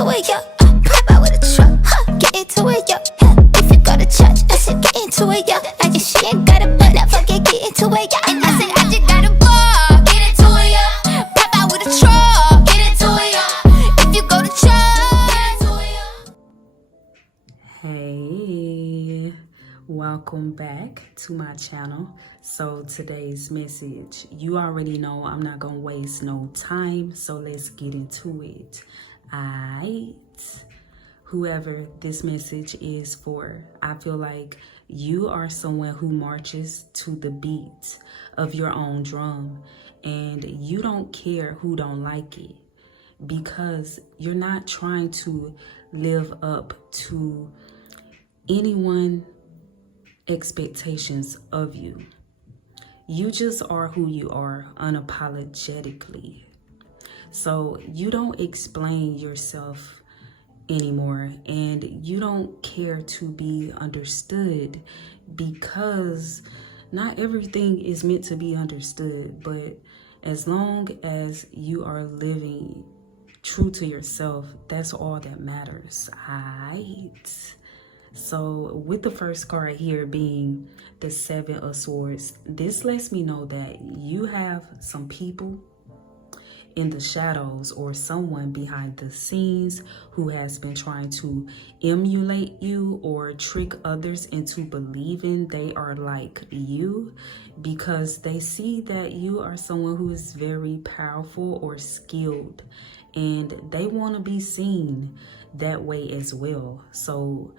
into it, yeah. Pop out with a truck, get into it, yeah. If you go to church, I said get into it, yeah. I guess she ain't got a butt, I forget get into it, yeah. And I said I just got a ball, get into it, yeah. Pop out with a truck, get into it, yeah. If you go to church, get into it, yeah. Hey, welcome back to my channel. So today's message, you already know I'm not gonna waste no time, so let's get into it. Whoever this message is for, I feel like you are someone who marches to the beat of your own drum, and you don't care who don't like it, because you're not trying to live up to anyone expectations of you. You just are who you are unapologetically. So you don't explain yourself anymore, and you don't care to be understood, because not everything is meant to be understood. But as long as you are living true to yourself, that's all that matters. So with the first card here being the Seven of Swords, this lets me know that you have some people in the shadows or someone behind the scenes who has been trying to emulate you or trick others into believing they are like you, because they see that you are someone who is very powerful or skilled, and they want to be seen that way as well. So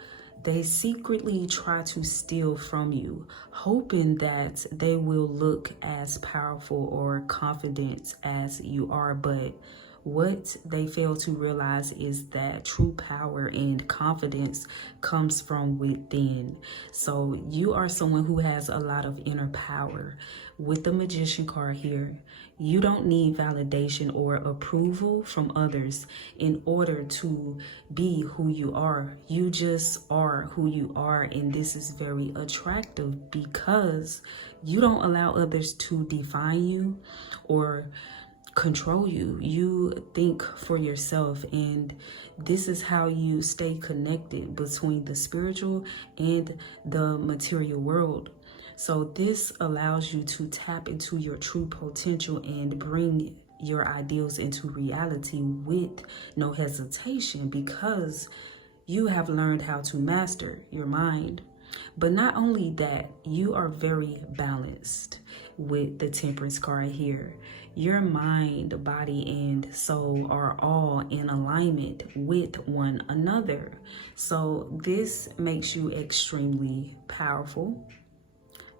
they secretly try to steal from you, hoping that they will look as powerful or confident as you are. But what they fail to realize is that true power and confidence comes from within. So you are someone who has a lot of inner power. With the Magician card here, you don't need validation or approval from others in order to be who you are. You just are who you are, and this is very attractive because you don't allow others to define you or control you. You think for yourself, and this is how you stay connected between the spiritual and the material world. So this allows you to tap into your true potential and bring your ideals into reality with no hesitation, because you have learned how to master your mind. But not only that, you are very balanced with the Temperance card here. Your mind, body, and soul are all in alignment with one another. So this makes you extremely powerful,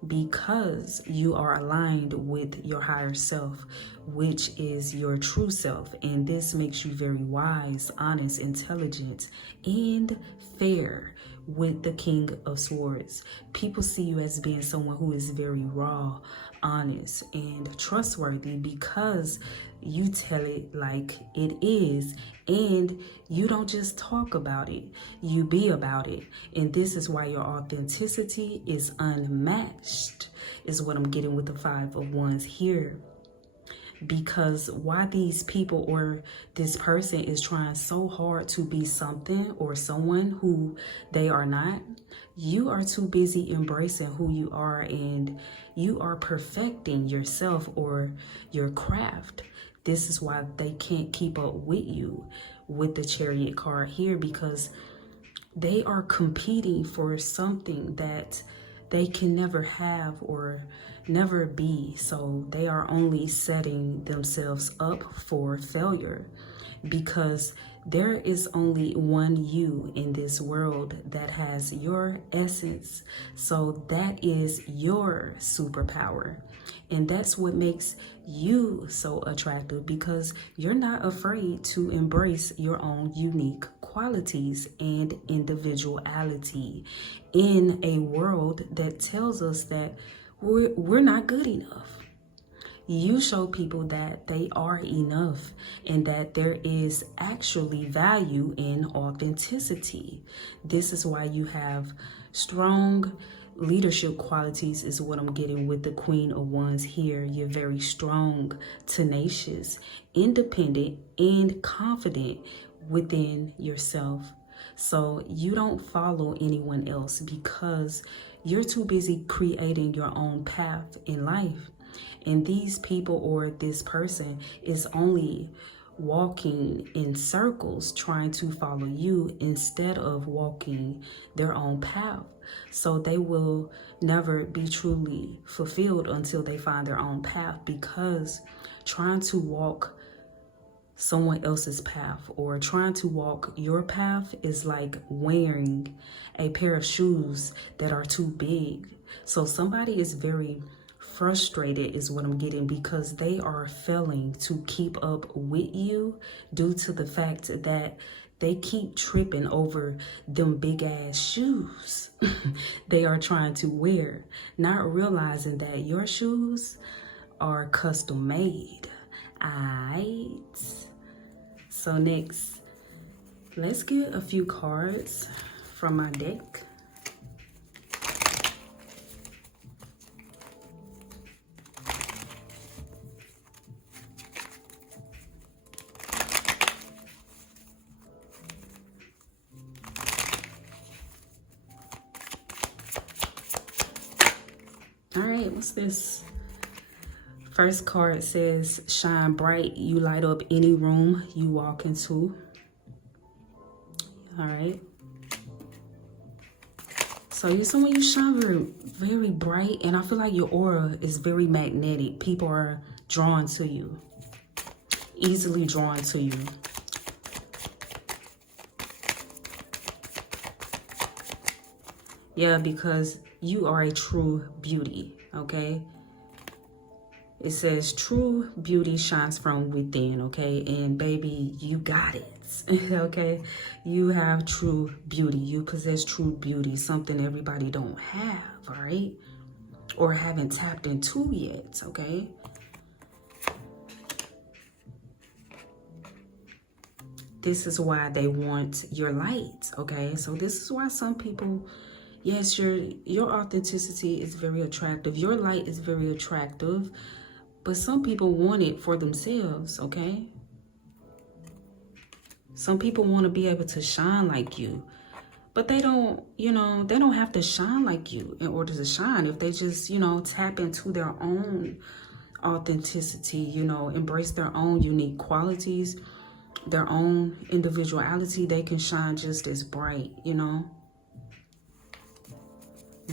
because you are aligned with your higher self, which is your true self. And this makes you very wise, honest, intelligent, and fair. With the King of Swords, people see you as being someone who is very raw, honest, and trustworthy, because you tell it like it is, and you don't just talk about it, you be about it. And this is why your authenticity is unmatched, is what I'm getting with the Five of Wands here. Because why these people or this person is trying so hard to be something or someone who they are not, you are too busy embracing who you are, and you are perfecting yourself or your craft. This is why they can't keep up with you with the Chariot card here, because they are competing for something that they can never have or never be. So they are only setting themselves up for failure, because there is only one you in this world that has your essence. So that is your superpower. And that's what makes you so attractive, because you're not afraid to embrace your own unique qualities and individuality in a world that tells us that we're not good enough. You show people that they are enough, and that there is actually value in authenticity. This is why you have strong leadership qualities, is what I'm getting with the Queen of Wands here. You're very strong, tenacious, independent, and confident within yourself. So you don't follow anyone else because you're too busy creating your own path in life. And these people or this person is only walking in circles trying to follow you instead of walking their own path. So they will never be truly fulfilled until they find their own path, because trying to walk someone else's path or trying to walk your path is like wearing a pair of shoes that are too big. So somebody is very frustrated is what I'm getting, because they are failing to keep up with you due to the fact that they keep tripping over them big ass shoes they are trying to wear, not realizing that your shoes are custom made. Alright, so next, let's get a few cards from my deck. All right, what's this? First card says, shine bright, you light up any room you walk into. All right. So you're someone, you shine very, very bright, and I feel like your aura is very magnetic. People are drawn to you, easily drawn to you. Yeah, because you are a true beauty, okay? It says true beauty shines from within, okay? And baby, you got it, okay? You have true beauty. You possess true beauty, something everybody don't have, all right? Or haven't tapped into yet, okay? This is why they want your light, okay? So this is why some people, yes, your authenticity is very attractive. Your light is very attractive, but some people want it for themselves, okay? Some people want to be able to shine like you, but they don't, you know, they don't have to shine like you in order to shine. If they just, you know, tap into their own authenticity, you know, embrace their own unique qualities, their own individuality, they can shine just as bright, you know?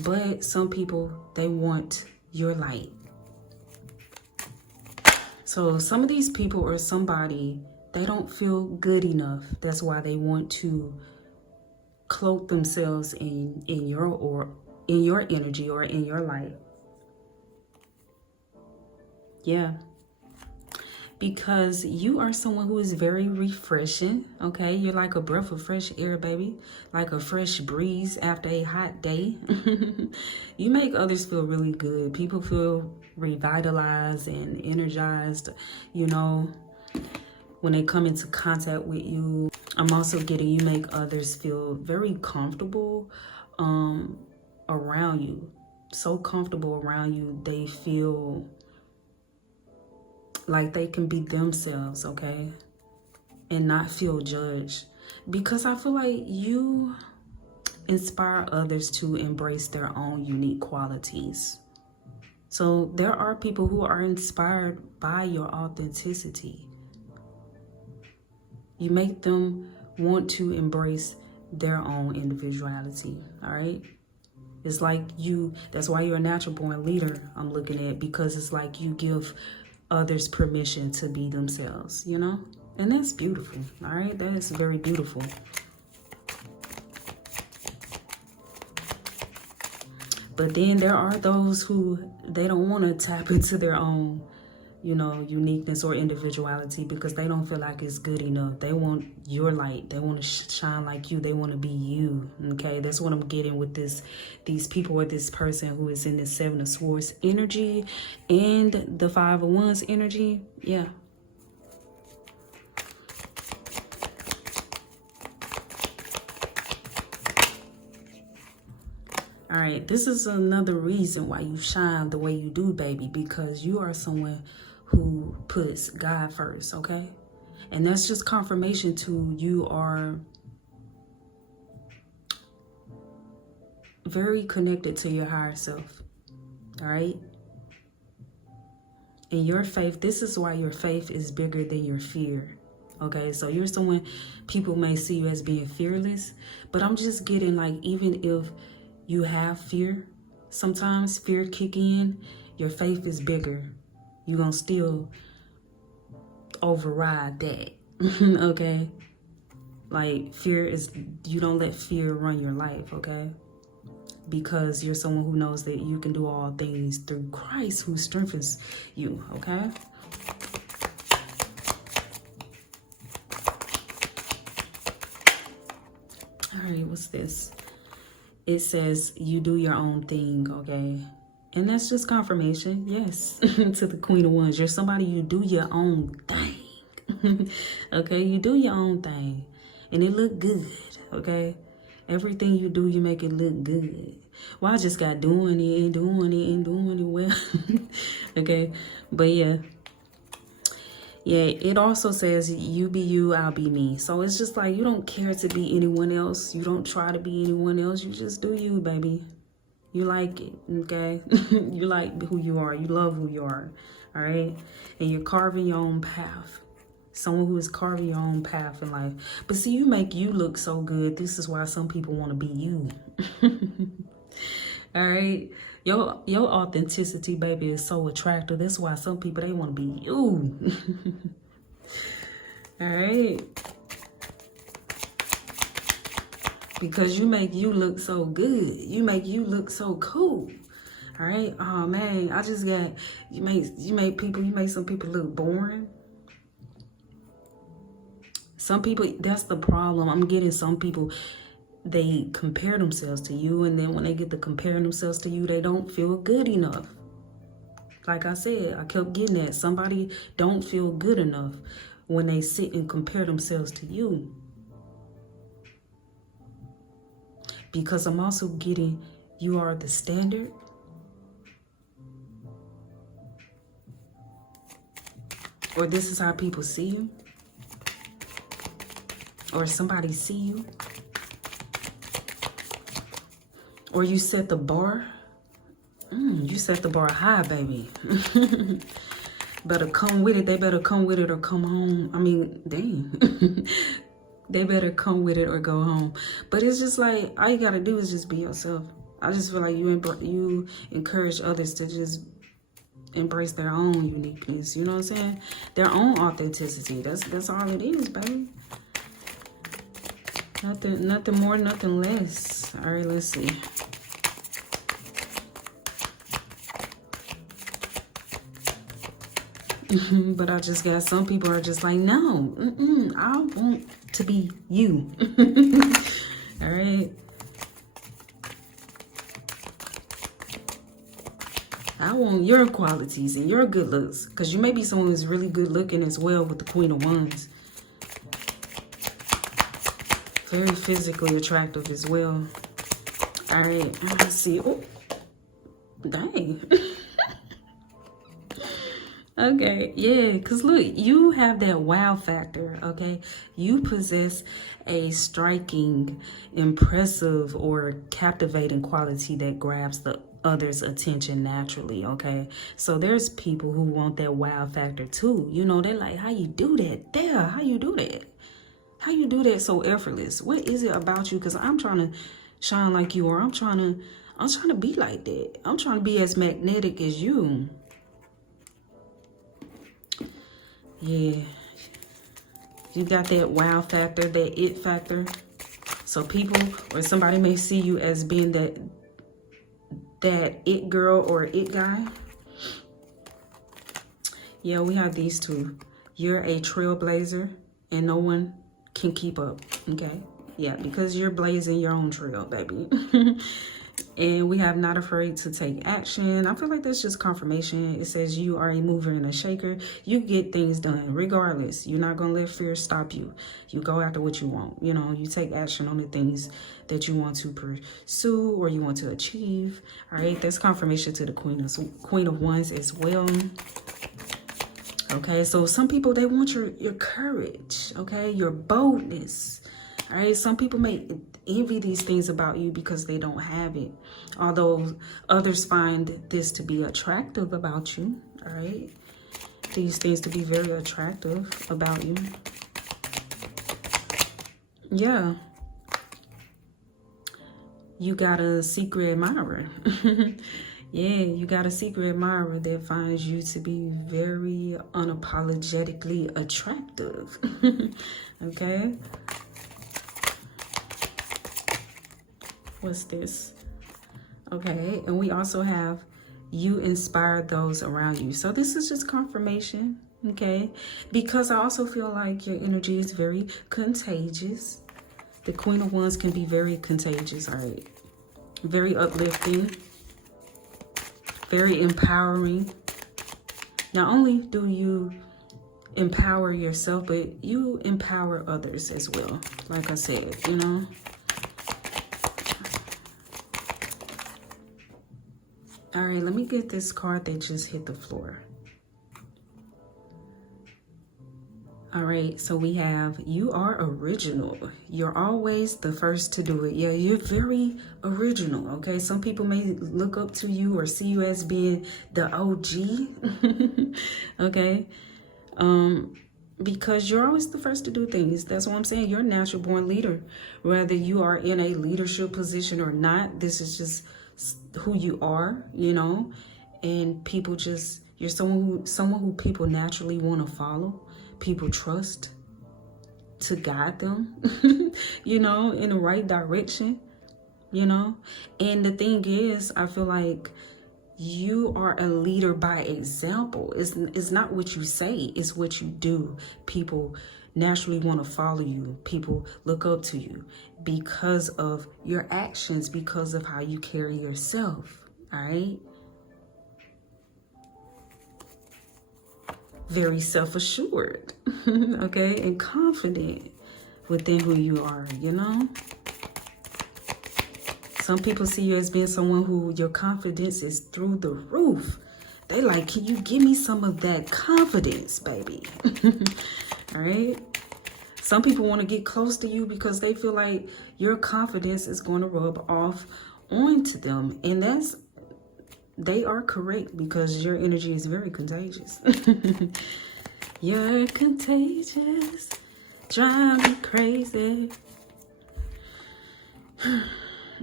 But some people, they want your light. So some of these people or somebody, they don't feel good enough. That's why they want to cloak themselves in your energy or in your light. Yeah. Because you are someone who is very refreshing, okay? You're like a breath of fresh air, baby. Like a fresh breeze after a hot day. You make others feel really good. People feel revitalized and energized, you know, when they come into contact with you. I'm also getting you make others feel very comfortable around you. So comfortable around you, they feel like they can be themselves, okay? And not feel judged. Because I feel like you inspire others to embrace their own unique qualities. So there are people who are inspired by your authenticity. You make them want to embrace their own individuality, all right? It's like you, that's why you're a natural born leader, I'm looking at, because it's like you give others permission to be themselves, you know? And that's beautiful, all right? That is very beautiful. But then there are those who, they don't want to tap into their own, you know, uniqueness or individuality because they don't feel like it's good enough. They want your light. They want to shine like you. They want to be you, okay? That's what I'm getting with these people or this person who is in the Seven of Swords energy and the Five of Wands energy. Yeah. All right, this is another reason why you shine the way you do, baby, because you are someone who puts God first, okay? And that's just confirmation to you are very connected to your higher self. All right? And your faith, this is why your faith is bigger than your fear. Okay, so you're someone, people may see you as being fearless, but I'm just getting like, even if you have fear, sometimes fear kick in, your faith is bigger. You're gonna still override that. Okay? Like, fear is, you don't let fear run your life, okay? Because you're someone who knows that you can do all things through Christ who strengthens you, okay? All right, what's this? It says you do your own thing, okay? And that's just confirmation, yes, to the Queen of Wands. You're somebody, you do your own thing, okay? You do your own thing, and it look good, okay? Everything you do, you make it look good. Well, I just got doing it and doing it and doing it well, okay? But yeah, it also says you be you, I'll be me. So it's just like you don't care to be anyone else. You don't try to be anyone else. You just do you, baby. You like it, okay? You like who you are. You love who you are, all right? And you're carving your own path. Someone who is carving your own path in life. But see, you make you look so good. This is why some people want to be you. All right? Your authenticity, baby, is so attractive. That's why some people, they want to be you. All right? Because you make you look so good. You make you look so cool. All right? Oh, man, I just got, you make some people look boring. Some people, that's the problem. I'm getting some people, they compare themselves to you, and then when they get to comparing themselves to you, they don't feel good enough. Like I said, I kept getting that. Somebody don't feel good enough when they sit and compare themselves to you. Because I'm also getting, you are the standard. Or this is how people see you. Or somebody see you. Or you set the bar. You set the bar high, baby. Better come with it. They better come with it or come home. I mean, dang. They better come with it or go home. But it's just like, all you gotta do is just be yourself. I just feel like you encourage others to just embrace their own uniqueness. You know what I'm saying? Their own authenticity. That's all it is, baby. Nothing more, nothing less. All right, let's see. But I just got some people are just like, no, I want to be you. All right. I want your qualities and your good looks. Because you may be someone who's really good looking as well with the Queen of Wands. Very physically attractive as well. All right, let's see. Oh, dang. Okay, yeah, because look, you have that wow factor, okay? You possess a striking, impressive, or captivating quality that grabs the other's attention naturally, okay? So there's people who want that wow factor too. You know, they're like, how you do that? There, how you do that? How you do that so effortless? What is it about you? Because I'm trying to shine like you are. I'm trying to be like that. I'm trying to be as magnetic as you. Yeah. You got that wow factor, that it factor. So people or somebody may see you as being that it girl or it guy. Yeah, we have these two. You're a trailblazer and no one can keep up, okay? Yeah, because you're blazing your own trail, baby. And we have not afraid to take action. I feel like that's just confirmation. It says you are a mover and a shaker. You get things done regardless. You're not going to let fear stop you. You go after what you want. You know, you take action on the things that you want to pursue or you want to achieve. All right, that's confirmation to the Queen of Wands as well. Okay, so some people, they want your courage, okay, your boldness. All right, some people may envy these things about you because they don't have it, although others find this to be attractive about you. All right, these things to be very attractive about you. Yeah, you got a secret admirer. Yeah, you got a secret admirer that finds you to be very unapologetically attractive. Okay. What's this? Okay, and we also have you inspire those around you. So this is just confirmation, okay? Because I also feel like your energy is very contagious. The Queen of Wands can be very contagious, all right? Very uplifting. Very empowering. Not only do you empower yourself, but you empower others as well. Like I said, you know. All right, let me get this card that just hit the floor. All right, so we have, you are original. You're always the first to do it. Yeah, you're very original, okay? Some people may look up to you or see you as being the OG, okay? Because you're always the first to do things. That's what I'm saying. You're a natural born leader. Whether you are in a leadership position or not, this is just who you are, you know? And people just, you're someone who people naturally want to follow. People trust to guide them, you know, in the right direction, you know. And the thing is, I feel like you are a leader by example. It's not what you say, it's what you do. People naturally want to follow you. People look up to you because of your actions, because of how you carry yourself, all right? Very self-assured, okay, and confident within who you are, you know. Some people see you as being someone who your confidence is through the roof. They like, can you give me some of that confidence, baby? All right. Some people want to get close to you because they feel like your confidence is going to rub off onto them, and they are correct because your energy is very contagious. You're contagious, drive me crazy.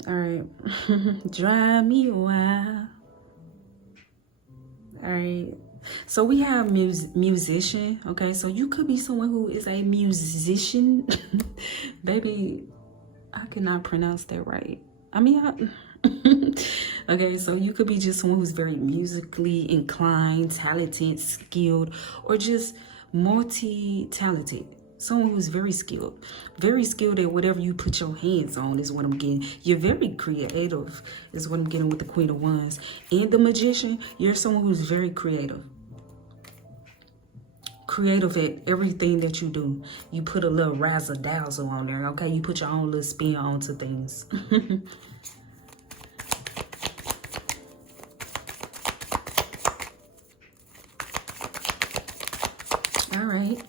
All right, drive me wild. All right, so we have musician. Okay, so you could be someone who is a musician. Baby, I cannot pronounce that right. I mean, okay, so you could be just someone who's very musically inclined, talented, skilled, or just multi-talented. Someone who's very skilled at whatever you put your hands on is what I'm getting. You're very creative is what I'm getting with the Queen of Wands. And the Magician, you're someone who's very creative. Creative at everything that you do. You put a little razzle-dazzle on there, okay? You put your own little spin onto things. All right.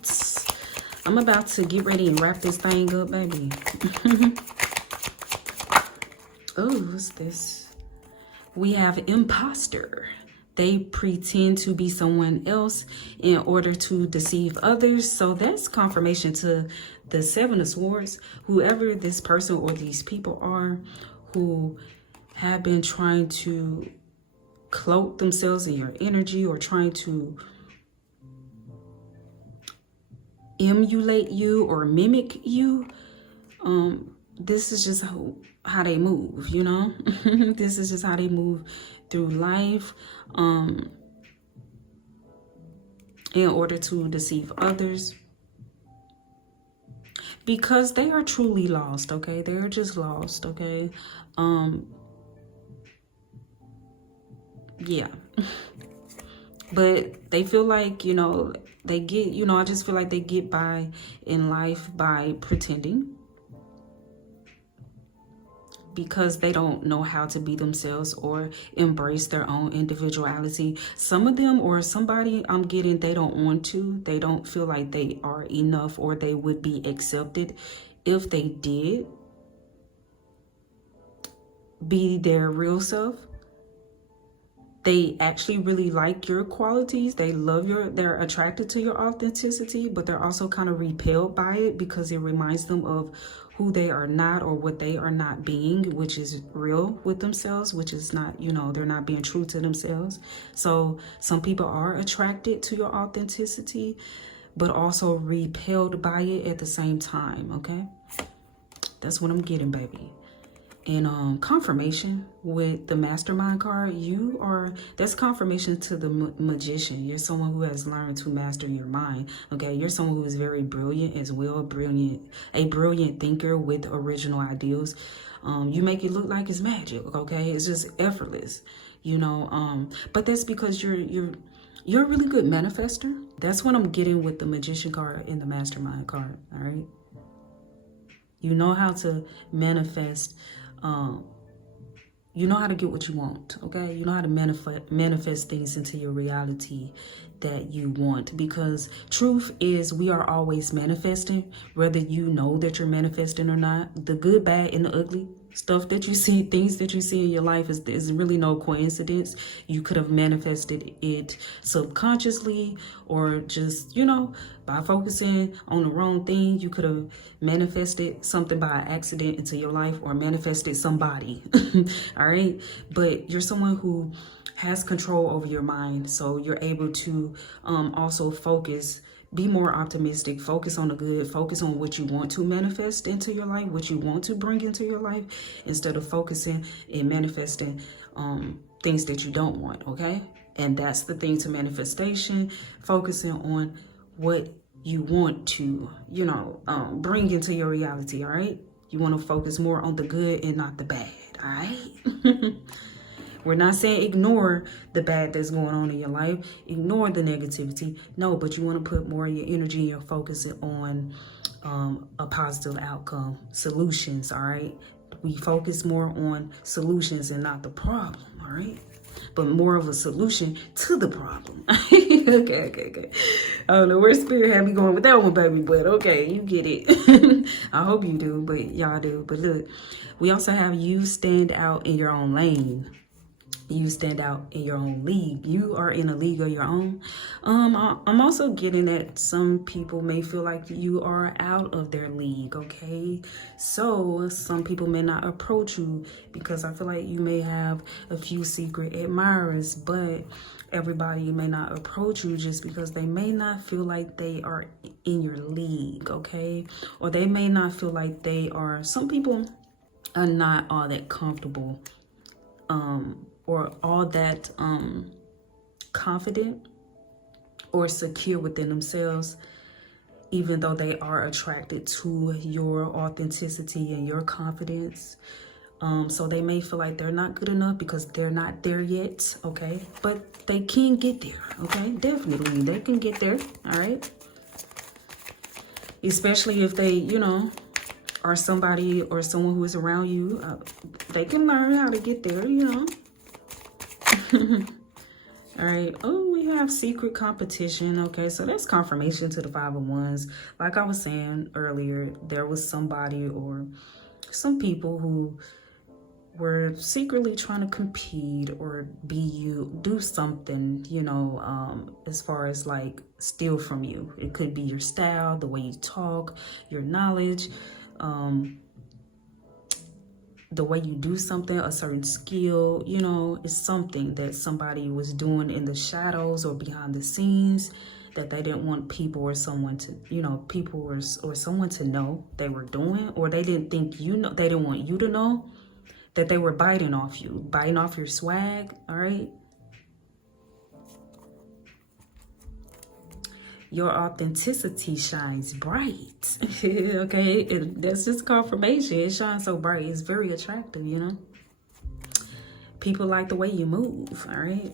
I'm about to get ready and wrap this thing up, baby. Oh, what's this? We have imposter. They pretend to be someone else in order to deceive others. So that's confirmation to the Seven of Swords. Whoever this person or these people are who have been trying to cloak themselves in your energy or trying to emulate you or mimic you, this is just how they move, you know. This is just how they move through life, in order to deceive others, because they are truly lost. Okay, they're just lost. Okay, yeah. But they feel like, you know, they get, you know, I just feel like they get by in life by pretending. because they don't know how to be themselves or embrace their own individuality. Some of them, or somebody I'm getting, they don't want to. They don't feel like they are enough, or they would be accepted if they did be their real self. They actually really like your qualities. They love they're attracted to your authenticity, but they're also kind of repelled by it because it reminds them of who they are not, or what they are not being, which is real with themselves, which is not, you know, they're not being true to themselves. So some people are attracted to your authenticity, but also repelled by it at the same time, okay? That's what I'm getting, baby. And confirmation with the mastermind card, that's confirmation to the magician. You're someone who has learned to master your mind, okay? You're someone who is very brilliant as well, a brilliant thinker with original ideals. You make it look like it's magic, okay? It's just effortless, you know. But that's because you're a really good manifester. That's what I'm getting with the magician card and the mastermind card, all right? You know how to manifest. You know how to get what you want, okay? You know how to manifest things into your reality that you want, because truth is we are always manifesting, whether you know that you're manifesting or not. The good, bad, and the ugly stuff that you see, things that you see in your life is really no coincidence. You could have manifested it subconsciously, or just, you know, by focusing on the wrong thing. You could have manifested something by accident into your life, or manifested somebody. All right, but you're someone who has control over your mind, so you're able to also focus, be more optimistic, focus on the good, focus on what you want to manifest into your life, what you want to bring into your life, instead of focusing and manifesting things that you don't want, okay? And that's the thing to manifestation, focusing on what you want to, you know, bring into your reality, all right? You want to focus more on the good and not the bad, all right? We're not saying ignore the bad that's going on in your life, ignore the negativity. No, but you want to put more of your energy and your focus on a positive outcome, solutions, all right? We focus more on solutions and not the problem, all right? But more of a solution to the problem. Okay. I don't know where spirit had me going with that one, baby, but okay, you get it. I hope you do, but y'all do. But look, we also have you stand out in your own lane. You stand out in your own league. You are in a league of your own. I'm also getting that some people may feel like you are out of their league, okay? So some people may not approach you because I feel like you may have a few secret admirers, but everybody may not approach you just because they may not feel like they are in your league, okay? Or they may not feel like they are, some people are not all that comfortable, or all that confident or secure within themselves, even though they are attracted to your authenticity and your confidence. So they may feel like they're not good enough because they're not there yet, okay? But they can get there, okay? Definitely, they can get there, all right? Especially if they, you know, are somebody or someone who is around you, they can learn how to get there, you know? All right. Oh, we have secret competition. Okay, so that's confirmation to the 5 of Wands. Like I was saying earlier, there was somebody or some people who were secretly trying to compete or be you, do something, you know, as far as like steal from you. It could be your style, the way you talk, your knowledge, the way you do something, a certain skill, you know, it's something that somebody was doing in the shadows or behind the scenes that they didn't want people or someone to, you know, people or someone to know they were doing, or they didn't think you know, they didn't want you to know that they were biting off you, biting off your swag, all right? Your authenticity shines bright. Okay, that's just confirmation. It shines so bright. It's very attractive, you know. People like the way you move, all right?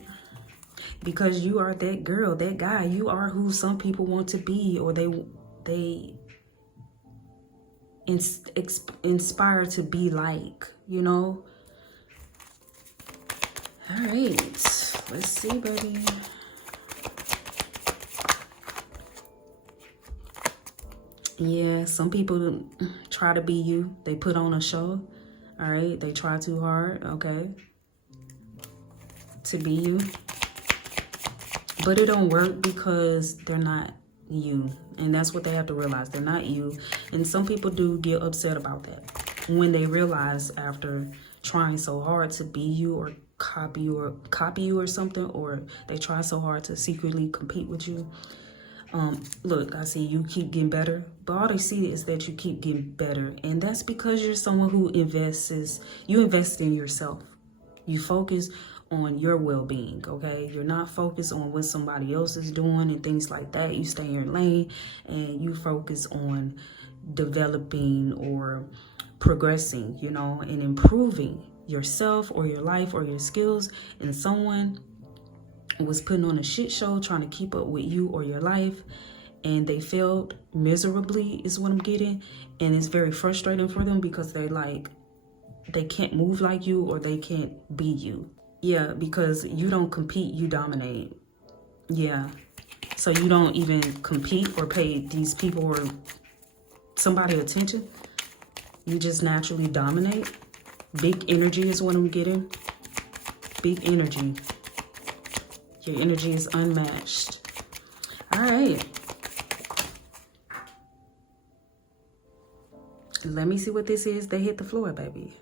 Because you are that girl, that guy. You are who some people want to be, or they inspired to be like, you know. All right, let's see, baby. Yeah, some people try to be you. They put on a show. All right, they try too hard, okay, to be you. But it don't work because they're not you. And that's what they have to realize. They're not you. And some people do get upset about that when they realize after trying so hard to be you or copy you or something, or they try so hard to secretly compete with you. Look, I see you keep getting better, but all they see is that you keep getting better. And that's because you're someone who you invest in yourself. You focus on your well-being, okay? You're not focused on what somebody else is doing and things like that. You stay in your lane and you focus on developing or progressing, you know, and improving yourself or your life or your skills. And someone was putting on a shit show trying to keep up with you or your life, and they failed miserably is what I'm getting. And it's very frustrating for them because they can't move like you or they can't be you. Yeah, because you don't compete, you dominate. Yeah, so you don't even compete or pay these people or somebody attention. You just naturally dominate. Big energy is what I'm getting. Big energy. Your energy is unmatched. All right. Let me see what this is. They hit the floor, baby.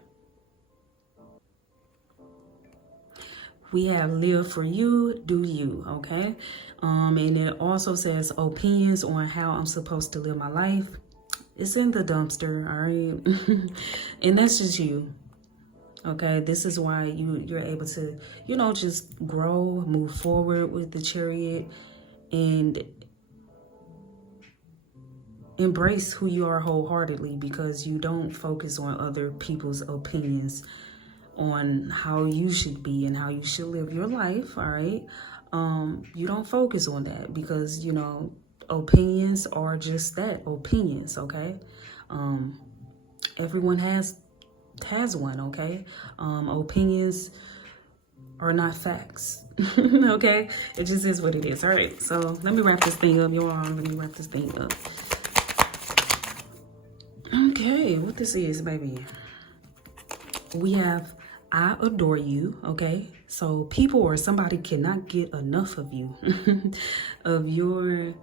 We have live for you, do you, okay? And it also says opinions on how I'm supposed to live my life. It's in the dumpster, all right? And that's just you, okay? This is why you're able to, you know, just grow, move forward with the chariot, and embrace who you are wholeheartedly, because you don't focus on other people's opinions on how you should be and how you should live your life, all right? You don't focus on that because, you know, opinions are just that, opinions, okay? Everyone has one, okay? Opinions are not facts, okay? It just is what it is. All right, so let me wrap this thing up, y'all. Let me wrap this thing up. Okay, what this is, baby. We have I adore you, okay? So people or somebody cannot get enough of you, of your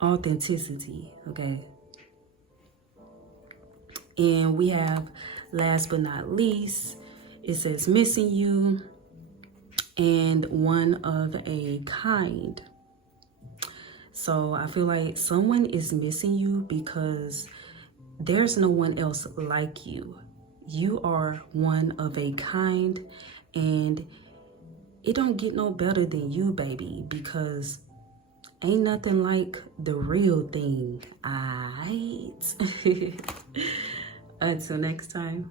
authenticity, okay? And we have, last but not least, it says missing you and one of a kind. So I feel like someone is missing you because there's no one else like you. You are one of a kind, and it don't get no better than you, baby, because ain't nothing like the real thing. Alright. Until next time.